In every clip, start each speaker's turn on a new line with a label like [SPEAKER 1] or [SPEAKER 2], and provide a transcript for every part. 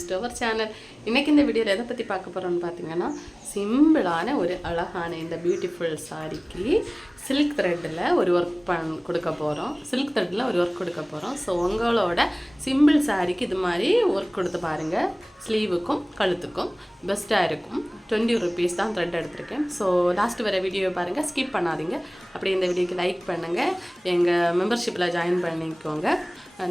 [SPEAKER 1] Welcomes to our channel இன்றைக்கி இந்த வீடியோவில் எதை பற்றி பார்க்க போகிறோம்னு பார்த்தீங்கன்னா சிம்பிளான ஒரு அழகான இந்த பியூட்டிஃபுல் சாரிக்கு சில்க் த்ரெட்டில் ஒரு ஒர்க் பண் கொடுக்க போகிறோம் சில்க் த்ரெட்டில் ஒரு ஒர்க் கொடுக்க போகிறோம் ஸோ உங்களோட சிம்பிள் சாரிக்கு இது மாதிரி ஒர்க் கொடுத்து பாருங்கள் ஸ்லீவுக்கும் கழுத்துக்கும் பெஸ்ட்டாக இருக்கும். டுவெண்ட்டி ருபீஸ் தான் த்ரெட் எடுத்திருக்கேன். ஸோ லாஸ்ட் வர வீடியோ பாருங்கள் ஸ்கிப் பண்ணாதீங்க. அப்படி இந்த வீடியோக்கு லைக் பண்ணுங்கள் எங்கள் மெம்பர்ஷிப்பில் ஜாயின் பண்ணிக்கோங்க.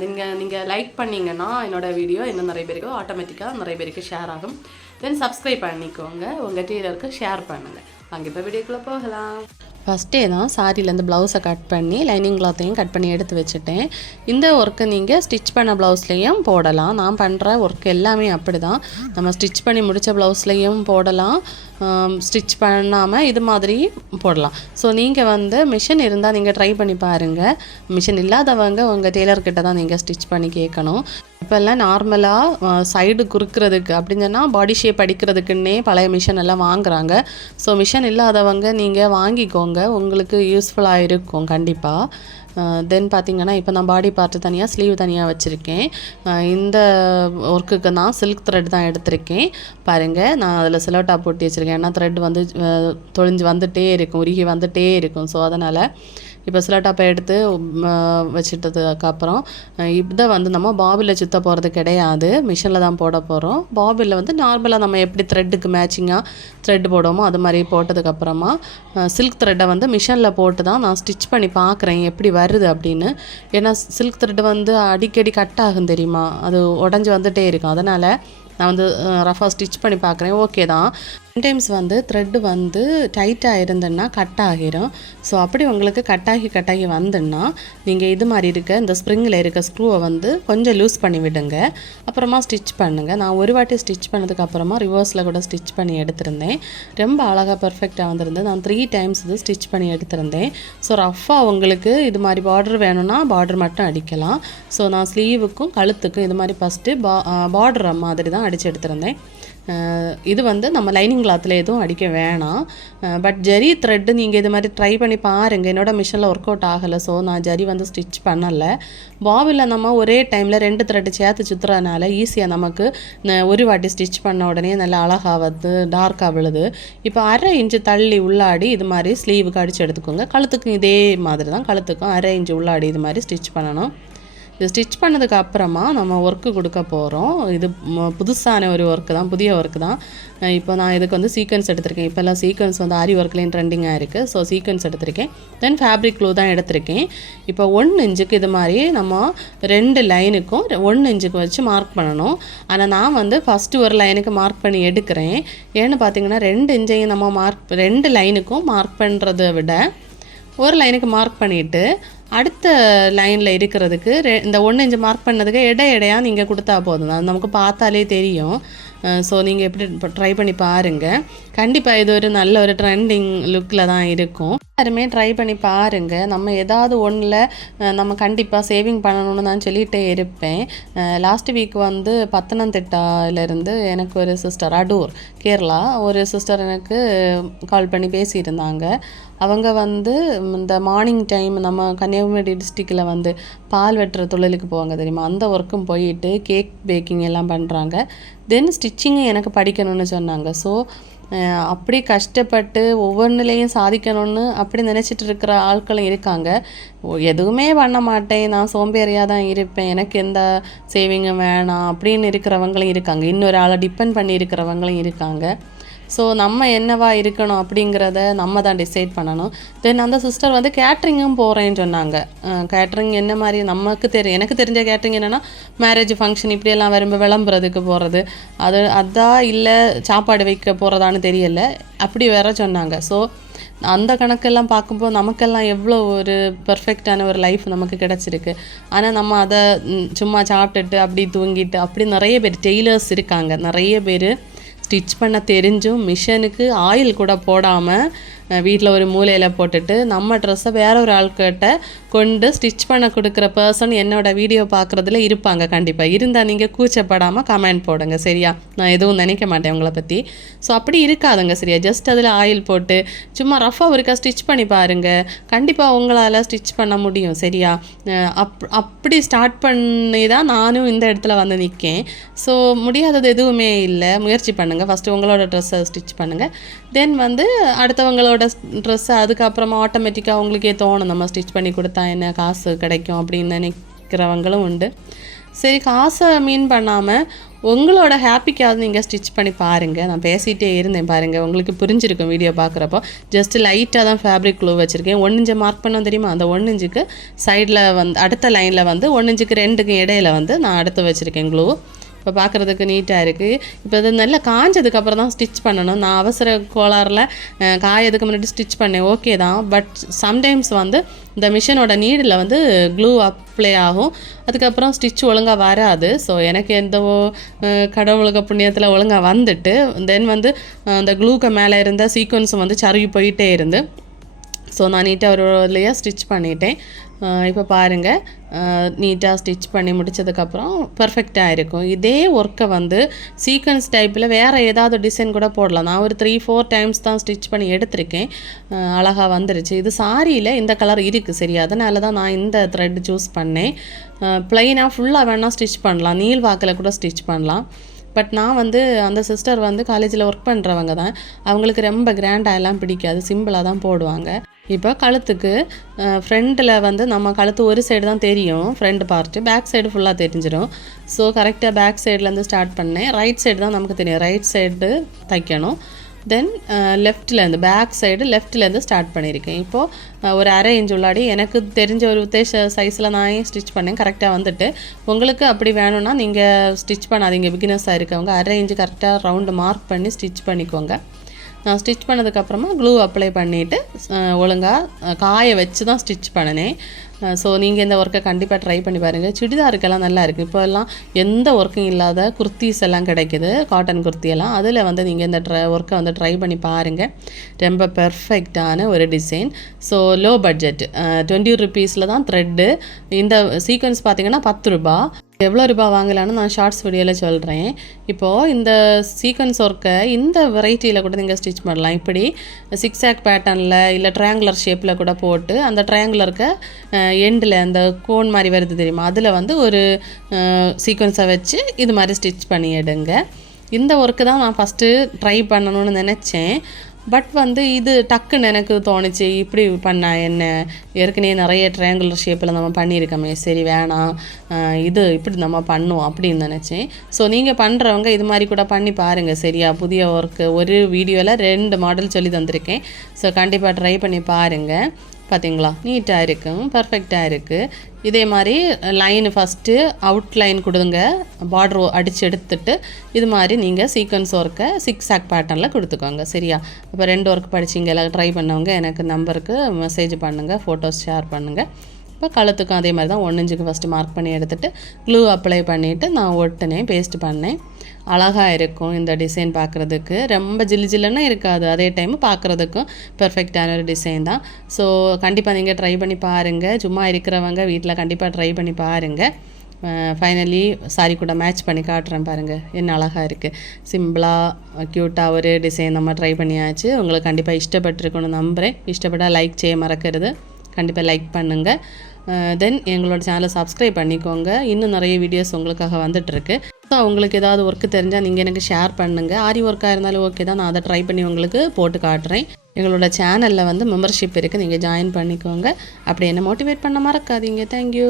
[SPEAKER 1] நீங்கள் நீங்கள் லைக் பண்ணிங்கன்னா என்னோடய வீடியோ இன்னும் நிறைய பேருக்கு ஆட்டோமேட்டிக்காக நிறைய பேருக்கு ஷேர் ஆகும். தென் சப்ஸ்கிரைப் பண்ணிக்கோங்க. உங்கள் டீலருக்கு ஷேர் பண்ணுங்கள் அங்கே இப்போ வீடியோக்குள்ளே போகலாம். ஃபஸ்ட்டே தான் சாரிலேருந்து ப்ளவுஸை கட் பண்ணி லைனிங் கிளாத்தையும் கட் பண்ணி எடுத்து வச்சுட்டேன். இந்த ஒர்க்கு நீங்கள் ஸ்டிச் பண்ண ப்ளவுஸ்லேயும் போடலாம். நான் பண்ணுற ஒர்க் எல்லாமே அப்படி தான் நம்ம ஸ்டிச் பண்ணி முடித்த ப்ளவுஸ்லேயும் போடலாம். ஸ்டிச் பண்ணாமல் இது மாதிரி போடலாம். ஸோ நீங்கள் வந்து மிஷின் இருந்தால் நீங்கள் ட்ரை பண்ணி பாருங்கள் மிஷின் இல்லாதவங்க உங்கள் டெய்லர்கிட்ட தான் நீங்கள் ஸ்டிச் பண்ணி கேட்கணும். இப்போல்லாம் நார்மலாக சைடு குறுக்கிறதுக்கு அப்படின்னு சொன்னால் பாடி ஷேப் அடிக்கிறதுக்குன்னே பழைய மிஷின் எல்லாம் வாங்குகிறாங்க ஸோ மிஷின் இல்லாதவங்க நீங்கள் வாங்கிக்கோங்க. உங்களுக்கு யூஸ்ஃபுல்லாக இருக்கும் கண்டிப்பாக தென் பார்த்தீங்கன்னா இப்போ நான் பாடி பார்ட்டு தனியாக ஸ்லீவ் தனியாக வச்சுருக்கேன். இந்த ஒர்க்குக்கு நான் சில்க் த்ரெட் தான் எடுத்திருக்கேன். பாருங்கள் நான் அதில் சிலோட்டா போட்டி வச்சுருக்கேன். ஏன்னா த்ரெட் வந்து தொழிஞ்சு வந்துகிட்டே இருக்கும் உருகி வந்துட்டே இருக்கும். ஸோ அதனால் இப்போ சிலோட்டாப்பை எடுத்து வச்சுட்டதுக்கப்புறம் இதை வந்து நம்ம பாபியில் சுத்த போகிறது கிடையாது. மிஷினில் தான் போட போகிறோம். பாபியில் வந்து நார்மலாக நம்ம எப்படி த்ரெட்டுக்கு மேட்சிங்காக த்ரெட் போடுவோமோ அது மாதிரி போட்டதுக்கப்புறமா சில்க் த்ரெட்டை வந்து மிஷினில் போட்டு தான் நான் ஸ்டிச் பண்ணி பார்க்குறேன் எப்படி வருது அப்படின்னு. ஏன்னா சில்க் த்ரெட் வந்து அடிக்கடி கட் ஆகும் தெரியுமா? அது உடஞ்சி வந்துட்டே இருக்கும். அதனால் நான் வந்து ரஃபாக ஸ்டிச் பண்ணி பார்க்குறேன். ஓகே தான். சம்டைம்ஸ் வந்து த்ரெட்டு வந்து டைட்டாக இருந்ததுன்னா கட் ஆகிரும். ஸோ அப்படி உங்களுக்கு கட் ஆகி கட் ஆகி வந்துன்னா நீங்கள் இது மாதிரி இருக்க இந்த ஸ்ப்ரிங்கில் இருக்க ஸ்க்ரூவை வந்து கொஞ்சம் லூஸ் பண்ணி விடுங்க. அப்புறமா ஸ்டிச் பண்ணுங்கள் நான் ஒரு வாட்டி ஸ்டிச் பண்ணதுக்கப்புறமா ரிவர்ஸில் கூட ஸ்டிச் பண்ணி எடுத்திருந்தேன். ரொம்ப அழகாக பர்ஃபெக்டாக வந்திருந்தது. நான் த்ரீ டைம்ஸ் இது ஸ்டிச் பண்ணி எடுத்திருந்தேன். ஸோ ரஃபாக உங்களுக்கு இது மாதிரி பார்டர் வேணும்னா பார்டர் மட்டும் அடிக்கலாம். ஸோ நான் ஸ்லீவுக்கும் கழுத்துக்கும் இது மாதிரி ஃபஸ்ட்டு பா பார்டர் மாதிரி தான் அடித்து எடுத்திருந்தேன். இது வந்து நம்ம லைனிங் கிளாத்தில் எதுவும் அடிக்க வேணாம். பட் ஜரி த்ரெட்டு நீங்கள் இது மாதிரி ட்ரை பண்ணி பாருங்கள் என்னோட மிஷினில் ஒர்க் அவுட் ஆகலை. ஸோ நான் ஜரி வந்து ஸ்டிச் பண்ணலை. பாபில் நம்ம ஒரே டைமில் ரெண்டு த்ரெட்டு சேர்த்து சுற்றுறதுனால ஈஸியாக நமக்கு ஒரு வாட்டி ஸ்டிச் பண்ண உடனே நல்லா அழகாக வந்து டார்க்காக விழுது. இப்போ அரை இன்ச்சு தள்ளி உள்ளாடி இது மாதிரி ஸ்லீவுக்கு அடித்து எடுத்துக்கோங்க. கழுத்துக்கும் இதே மாதிரி தான். கழுத்துக்கும் அரை இன்ச்சு உள்ளாடி இது மாதிரி ஸ்டிச் பண்ணணும். இது ஸ்டிச் பண்ணதுக்கு அப்புறமா நம்ம ஒர்க்கு கொடுக்க போகிறோம் இது புதுசான ஒரு ஒர்க்கு தான் புதிய ஒர்க்கு தான். இப்போ நான் இதுக்கு வந்து சீக்வன்ஸ் எடுத்திருக்கேன். இப்போல்லாம் சீக்வன்ஸ் வந்து ஆரி ஒர்க்லேயும் ட்ரெண்டிங்காக இருக்குது ஸோ சீக்வன்ஸ் எடுத்திருக்கேன். தென் ஃபேப்ரிக் க்ளூ தான் எடுத்திருக்கேன். இப்போ ஒன் இன்ச்சுக்கு இது மாதிரி நம்ம ரெண்டு லைனுக்கும் ஒன் இன்ச்சுக்கு வச்சு மார்க் பண்ணணும். ஆனால் நான் வந்து ஃபஸ்ட்டு ஒரு லைனுக்கு மார்க் பண்ணி எடுக்கிறேன். ஏன்னு பார்த்தீங்கன்னா ரெண்டு இன்ச்சையும் நம்ம மார்க் ரெண்டு லைனுக்கும் மார்க் பண்ணுறதை விட ஒரு லைனுக்கு மார்க் பண்ணிவிட்டு அடுத்த லைனில் இருக்கிறதுக்கு ரெ இந்த ஒன்று இஞ்சு மார்க் பண்ணதுக்கு எடை இடையாக நீங்கள் கொடுத்தா போதும். அது நமக்கு பார்த்தாலே தெரியும். ஸோ நீங்கள் எப்படி ட்ரை பண்ணி பாருங்கள் கண்டிப்பாக இது ஒரு நல்ல ஒரு ட்ரெண்டிங் லுக்கில் தான் இருக்கும். எல்லாருமே ட்ரை பண்ணி பாருங்கள் நம்ம ஏதாவது ஒன்றில் நம்ம கண்டிப்பாக சேவிங் பண்ணணும்னு தான் சொல்லிகிட்டே இருப்பேன். லாஸ்ட் வீக் வந்து பத்தனந்திட்டாவிலேருந்து எனக்கு ஒரு சிஸ்டர் அடூர் கேரளா. ஒரு சிஸ்டர் எனக்கு கால் பண்ணி பேசியிருந்தாங்க. அவங்க வந்து இந்த மார்னிங் டைம் நம்ம கன்னியாகுமரி டிஸ்ட்ரிக்டில் வந்து பால் வெட்டுற தொழிலுக்கு போவாங்க தெரியுமா? அந்த ஒர்க்கும் போயிட்டு கேக் பேக்கிங் எல்லாம் பண்ணுறாங்க தென் ஸ்டிச்சிங்கும் எனக்கு படிக்கணும்னு சொன்னாங்க. ஸோ அப்படி கஷ்டப்பட்டு ஒவ்வொன்றுலேயும் சாதிக்கணும்னு அப்படி நினச்சிட்டு இருக்கிற ஆட்களும் இருக்காங்க. எதுவுமே பண்ண மாட்டேன். நான் சோம்பேறியாக தான் இருப்பேன். எனக்கு எந்த சேவிங்கும் வேணாம் அப்படின்னு இருக்கிறவங்களும் இருக்காங்க. இன்னொரு ஆளை டிபெண்ட் பண்ணி இருக்கிறவங்களும் இருக்காங்க. ஸோ நம்ம என்னவா இருக்கணும் அப்படிங்கிறத நம்ம தான் டிசைட் பண்ணணும். தென் அந்த சிஸ்டர் வந்து கேட்ரிங்கும் போகிறேன்னு சொன்னாங்க. கேட்ரிங் என்ன மாதிரி நமக்கு தெரியும் எனக்கு தெரிஞ்ச கேட்ரிங் என்னென்னா மேரேஜ் ஃபங்க்ஷன் இப்படியெல்லாம் வரும்போது விளம்புறதுக்கு போகிறது அது அதான் இல்லை சாப்பாடு வைக்க போகிறதான்னு தெரியல. அப்படி வேற சொன்னாங்க. ஸோ அந்த கணக்கெல்லாம் பார்க்கும்போது நமக்கெல்லாம் எவ்வளோ ஒரு பர்ஃபெக்டான ஒரு லைஃப் நமக்கு கிடச்சிருக்கு. ஆனால் நம்ம அதை சும்மா சாப்பிட்டுட்டு அப்படி தூங்கிட்டு அப்படி நிறைய பேர் டெய்லர்ஸ் இருக்காங்க. நிறைய பேர் ஸ்டிச் பண்ண தெரிஞ்சும் மிஷினுக்கு ஆயில் கூட போடாமல் வீட்டில் ஒரு மூலையில் போட்டுட்டு நம்ம ட்ரெஸ்ஸை வேற ஒரு ஆள்கிட்ட கொண்டு ஸ்டிச் பண்ண கொடுக்குற பர்சன் என்னோட வீடியோ பார்க்குறதுல இருப்பாங்க. கண்டிப்பாக இருந்தால் நீங்கள் கூச்சப்படாமல் கமெண்ட் போடுங்க. சரியா? நான் எதுவும் நினைக்க மாட்டேன் உங்களை பற்றி ஸோ அப்படி இருக்காதுங்க சரியா? ஜஸ்ட் அதில் ஆயில் போட்டு சும்மா ரஃபாக ஒருக்கா ஸ்டிச் பண்ணி பாருங்கள் கண்டிப்பாக உங்களால் ஸ்டிச் பண்ண முடியும் சரியா? அப் அப்படி ஸ்டார்ட் பண்ணி தான் நானும் இந்த இடத்துல வந்து நிற்கேன் ஸோ முடியாதது எதுவுமே இல்லை. முயற்சி பண்ணுங்கள் ஃபஸ்ட்டு உங்களோட ட்ரெஸ்ஸை ஸ்டிச் பண்ணுங்கள் தென் வந்து அடுத்தவங்களோட ட்ரெஸ்ஸை அதுக்கப்புறமா ஆட்டோமேட்டிக்காக உங்களுக்கே தோணும். நம்ம ஸ்டிச் பண்ணி கொடுத்தா என்ன காசு கிடைக்கும் அப்படின்னு நினைக்கிறவங்களும் உண்டு. சரி காசை மீன் பண்ணாமல் உங்களோட ஹாப்பிக்காவது நீங்கள் ஸ்டிச் பண்ணி பாருங்கள் நான் பேசிகிட்டே இருந்தேன் பாருங்கள் உங்களுக்கு புரிஞ்சிருக்கும் வீடியோ பார்க்குறப்போ. ஜஸ்ட் லைட்டாக தான் ஃபேப்ரிக் க்ளூ வச்சுருக்கேன். ஒன்று மார்க் பண்ணோம் தெரியுமா? அந்த ஒன்று இஞ்சுக்கு சைடில் வந்து அடுத்த லைனில் வந்து ஒன்று இஞ்சுக்கு ரெண்டுக்கும் இடையில வந்து நான் அடுத்து வச்சுருக்கேன் க்ளூ இப்போ பார்க்குறதுக்கு நீட்டாக இருக்குது இப்போ இது நல்லா காஞ்சதுக்கப்புறம் தான் ஸ்டிச் பண்ணணும். நான் அவசர கோளாறில் காயதுக்கு முன்னாடி ஸ்டிச் பண்ணேன். ஓகே தான். பட் சம்டைம்ஸ் வந்து இந்த மிஷினோட நீடில் வந்து க்ளூ அப்ளை ஆகும். அதுக்கப்புறம் ஸ்டிச் ஒழுங்காக வராது. ஸோ எனக்கு எந்த கடவுளுக்கு புண்ணியத்தில் ஒழுங்காக வந்துட்டு தென் வந்து அந்த க்ளூக்கு மேலே இருந்த சீக்வன்ஸும் வந்து சருகி போயிட்டே இருந்து. ஸோ நான் நீட்டாக ஒரு வழியாக ஸ்டிச் பண்ணிட்டேன். இப்போ பாருங்கள் நீட்டாக ஸ்டிச் பண்ணி முடிச்சதுக்கப்புறம் பர்ஃபெக்டாக இருக்கும். இதே ஒர்க்கை வந்து சீக்வன்ஸ் டைப்பில் வேறு ஏதாவது டிசைன் கூட போடலாம். நான் ஒரு த்ரீ ஃபோர் டைம்ஸ் தான் ஸ்டிச் பண்ணி எடுத்திருக்கேன். அழகாக வந்துருச்சு. இது சாரியில் இந்த கலர் இருக்குது சரி அதனால தான் நான் இந்த த்ரெட் சூஸ் பண்ணேன். ப்ளைனாக ஃபுல்லாக வேணால் ஸ்டிச் பண்ணலாம். நீல் வாக்கில் கூட ஸ்டிச் பண்ணலாம். பட் நான் வந்து அந்த சிஸ்டர் வந்து காலேஜில் ஒர்க் பண்ணுறவங்க தான். அவங்களுக்கு ரொம்ப கிராண்டாக எல்லாம் பிடிக்காது. சிம்பிளாக தான் போடுவாங்க. இப்போ கழுத்துக்கு ஃப்ரண்ட்டில் வந்து நம்ம கழுத்து ஒரு சைடு தான் தெரியும் ஃப்ரண்ட் பார்ட்டு பேக் சைடு ஃபுல்லாக தெரிஞ்சிடும் ஸோ கரெக்டாக பேக் சைட்லேருந்து ஸ்டார்ட் பண்ணேன். ரைட் சைடு தான் நமக்கு தெரியும். ரைட் சைடு தைக்கணும். தென் லெஃப்ட்லேருந்து பேக் சைடு லெஃப்ட்லேருந்து ஸ்டார்ட் பண்ணியிருக்கேன். இப்போது ஒரு அரை இன்ச் உள்ளாடி எனக்கு தெரிஞ்ச ஒரு உத்தேச சைஸில் நான் ஸ்டிச் பண்ணேன். கரெக்டாக வந்துட்டு. உங்களுக்கு அப்படி வேணும்னா நீங்கள் ஸ்டிச் பண்ணாதீங்க. பிகினர்ஸாக இருக்கவங்க அரை இன்ச்சு கரெக்டாக ரவுண்டு மார்க் பண்ணி ஸ்டிச் பண்ணிக்கோங்க. நான் ஸ்டிச் பண்ணதுக்கப்புறமா க்ளூ அப்ளை பண்ணிவிட்டு ஒழுங்காக காய வச்சு தான் ஸ்டிச் பண்ணினேன் ஸோ நீங்கள் இந்த ஒர்க்கை கண்டிப்பாக ட்ரை பண்ணி பாருங்கள் சுடிதாருக்கெல்லாம் நல்லா இருக்குது இப்போ எல்லாம் எந்த ஒர்க்கும் இல்லாத குர்த்திஸ் எல்லாம் கிடைக்குது. காட்டன் குர்த்தி எல்லாம். அதில் வந்து நீங்கள் இந்த ட்ரை ஒர்க்கை வந்து ட்ரை பண்ணி பாருங்கள் ரொம்ப பெர்ஃபெக்டான ஒரு design so low budget twenty ருபீஸில் தான் த்ரெட்டு இந்த சீக்வன்ஸ் பார்த்தீங்கன்னா பத்து ரூபா. எவ்வளோ ரூபாய் வாங்கலான்னு நான் ஷார்ட்ஸ் வீடியோவில் சொல்கிறேன் இப்போது இந்த சீக்வன்ஸ் ஒர்க்கை இந்த வெரைட்டியில் கூட நீங்கள் ஸ்டிச் பண்ணலாம். இப்படி சிக்ஸ் ஆக் பேட்டர்னில் இல்லை ட்ரையாங்குலர் ஷேப்பில் கூட போட்டு அந்த ட்ரையாங்குலருக்கு எண்டில் அந்த கோன் மாதிரி வருது தெரியுமா? அதில் வந்து ஒரு சீக்வன்ஸை வச்சு இது மாதிரி ஸ்டிச் பண்ணி எடுங்க. இந்த ஒர்க்கு தான் நான் ஃபஸ்ட்டு ட்ரை பண்ணணும்னு நினச்சேன். பட் வந்து இது டக்குன்னு எனக்கு தோணுச்சு இப்படி பண்ணா என்ன? ஏற்கனவே நிறைய ட்ரையாங்குலர் ஷேப்பில் நம்ம பண்ணியிருக்கோமே. சரி வேணாம். இது இப்படி நம்ம பண்ணுவோம் அப்படின்னு நினச்சேன். ஸோ நீங்கள் பண்ணுறவங்க இது மாதிரி கூட பண்ணி பாருங்கள் சரியா? புதிய ஒர்க்கு ஒரு வீடியோவில் ரெண்டு மாடல் சொல்லி தந்திருக்கேன். ஸோ கண்டிப்பாக ட்ரை பண்ணி பாருங்கள் பார்த்தீங்களா நீட்டாக இருக்கும் பர்ஃபெக்டாக இருக்குது இதே மாதிரி லைனு ஃபஸ்ட்டு அவுட்லைன் கொடுங்க. பார்டர் அடித்து எடுத்துட்டு இது மாதிரி நீங்கள் சீக்வன்ஸ் ஒர்க்கை சிக்ஸ் ஆக் பேட்டர்னில் கொடுத்துக்கோங்க. சரியா? அப்போ ரெண்டு ஒர்க் படிச்சிங்க எல்லாம் ட்ரை பண்ணவங்க எனக்கு நம்பருக்கு மெசேஜ் பண்ணுங்கள் ஃபோட்டோஸ் ஷேர் பண்ணுங்கள் இப்போ கழுத்துக்கும் அதே மாதிரி தான் ஒன்றிஞ்சுக்கு ஃபஸ்ட்டு மார்க் பண்ணி எடுத்துகிட்டு க்ளூ அப்ளை பண்ணிவிட்டு நான் ஒட்டினேன் பேஸ்ட் பண்ணேன். அழகாக இருக்கும் இந்த டிசைன் பார்க்குறதுக்கு. ரொம்ப ஜில்லு ஜில்லுன்னு இருக்காது. அதே டைம் பார்க்குறதுக்கும் பெர்ஃபெக்டான ஒரு டிசைன் தான். ஸோ கண்டிப்பாக நீங்கள் ட்ரை பண்ணி பாருங்கள் சும்மா இருக்கிறவங்க வீட்டில் கண்டிப்பாக ட்ரை பண்ணி பாருங்கள் ஃபைனலி சாரி கூட மேட்ச் பண்ணி காட்டுறேன் பாருங்கள் என்ன அழகாக இருக்குது சிம்பிளாக க்யூட்டாக ஒரு டிசைன் நம்ம ட்ரை பண்ணியாச்சு. உங்களுக்கு கண்டிப்பாக இஷ்டப்பட்டிருக்கணும் நம்புகிறேன் இஷ்டப்பட்டால் லைக் செய்ய மறக்கிறது. கண்டிப்பாக லைக் பண்ணுங்கள் தென் எங்களோட சேனலை சப்ஸ்கிரைப் பண்ணிக்கோங்க. இன்னும் நிறைய வீடியோஸ் உங்களுக்காக வந்துட்டுருக்கு. ஸோ உங்களுக்கு ஏதாவது ஒர்க்கு தெரிஞ்சால் நீங்கள் எனக்கு ஷேர் பண்ணுங்கள் ஆரி ஒர்க்காக இருந்தாலும் ஓகே தான். நான் அதை ட்ரை பண்ணி உங்களுக்கு போட்டு காட்டுறேன். எங்களோட சேனலில் வந்து மெம்பர்ஷிப் இருக்குது நீங்கள் ஜாயின் பண்ணிக்கோங்க. அப்படி என்ன மோட்டிவேட் பண்ண மறக்காதீங்க. தேங்க்யூ